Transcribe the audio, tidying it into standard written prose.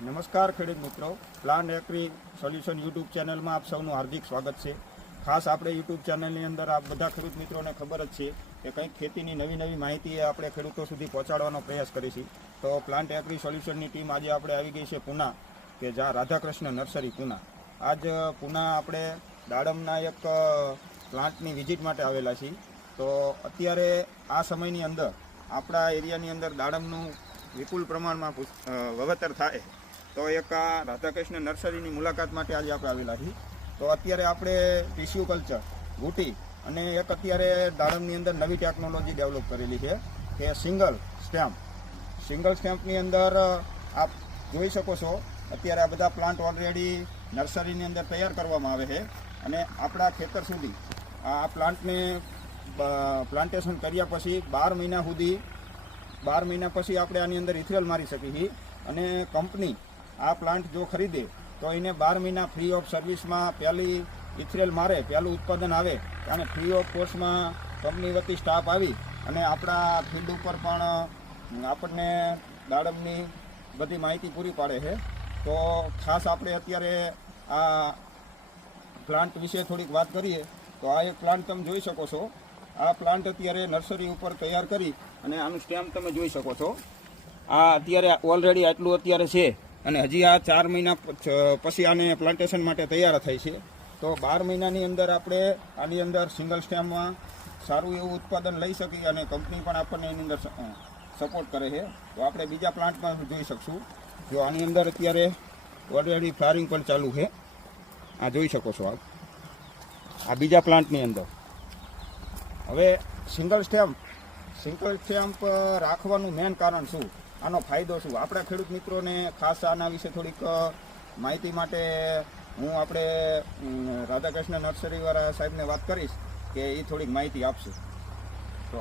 નમસ્કાર ખેડૂત મિત્રો, પ્લાન્ટ એગ્રી સોલ્યુશન યુટ્યુબ ચેનલમાં આપ સૌનું હાર્દિક સ્વાગત છે. ખાસ આપણે યુટ્યુબ ચેનલની અંદર આ બધા ખેડૂત મિત્રોને ખબર જ છે કે કંઈક ખેતીની નવી માહિતી આપણે ખેડૂતો સુધી પહોંચાડવાનો પ્રયાસ કરીશું. તો પ્લાન્ટ એગ્રી સોલ્યુશનની ટીમ આજે આપણે આવી ગઈ છે પૂના, કે જ્યાં રાધાકૃષ્ણ નર્સરી પૂના. આજ પૂના આપણે દાડમના એક પ્લાન્ટની વિઝિટ માટે આવેલા છીએ. તો અત્યારે આ સમયની અંદર આપણા એરિયાની અંદર દાડમનું વિપુલ પ્રમાણમાં વાવેતર થાય, તો એક આ રાધાકૃષ્ણ નર્સરીની મુલાકાત માટે આજે આપણે આવેલા છીએ. તો અત્યારે આપણે ટીસ્યુ કલ્ચર, બુટી અને એક અત્યારે દાડમની અંદર નવી ટેકનોલોજી ડેવલપ કરેલી છે કે સિંગલ સ્ટેમ્પની અંદર આપ જોઈ શકો છો. અત્યારે આ બધા પ્લાન્ટ ઓલરેડી નર્સરીની અંદર તૈયાર કરવામાં આવે છે અને આપણા ખેતર સુધી આ પ્લાન્ટને પ્લાન્ટેશન કર્યા પછી 12 મહિના પછી આપણે આની અંદર ઇથરેલ મારી શકીએ. અને કંપની આ પ્લાન્ટ જો ખરીદે તો એને 12 મહિના ફ્રી ઓફ સર્વિસમાં પહેલી ઇથરેલ મારે, પહેલું ઉત્પાદન આવે અને ફ્રી ઓફ કોસ્ટમાં કંપની વતી સ્ટાફ આવી અને આપણા ફિલ્ડ ઉપર પણ આપણને દાડમની બધી માહિતી પૂરી પાડે છે. તો ખાસ આપણે અત્યારે આ પ્લાન્ટ વિશે થોડીક વાત કરીએ તો આ એક પ્લાન્ટ તમે જોઈ શકો છો. આ પ્લાન્ટ અત્યારે નર્સરી ઉપર તૈયાર કરી અને આનું સ્ટેમ તમે જોઈ શકો છો. આ અત્યારે ઓલરેડી આટલું અત્યારે છે અને હજી આ 4 મહિના પછી આને પ્લાન્ટેશન માટે તૈયાર થાય છે. તો 12 મહિનાની અંદર આપણે આની અંદર સિંગલ સ્ટેમમાં સારું એવું ઉત્પાદન લઈ શકીએ અને કંપની પણ આપણને એની અંદર સપોર્ટ કરે છે. તો આપણે બીજા પ્લાન્ટમાં જોઈ શકશું. જો આની અંદર અત્યારે ઓલરેડી ફ્લાવરિંગ પણ ચાલુ છે, આ જોઈ શકો છો. આ બીજા પ્લાન્ટની અંદર હવે સિંગલ સ્ટેમ્પ રાખવાનું મેન કારણ શું, આનો ફાયદો શું, આપણા ખેડૂત મિત્રોને ખાસ આના વિશે થોડીક માહિતી માટે હું આપણે રાધાકૃષ્ણ નર્સરીવાળા સાહેબને વાત કરીશ કે એ થોડીક માહિતી આપશે. તો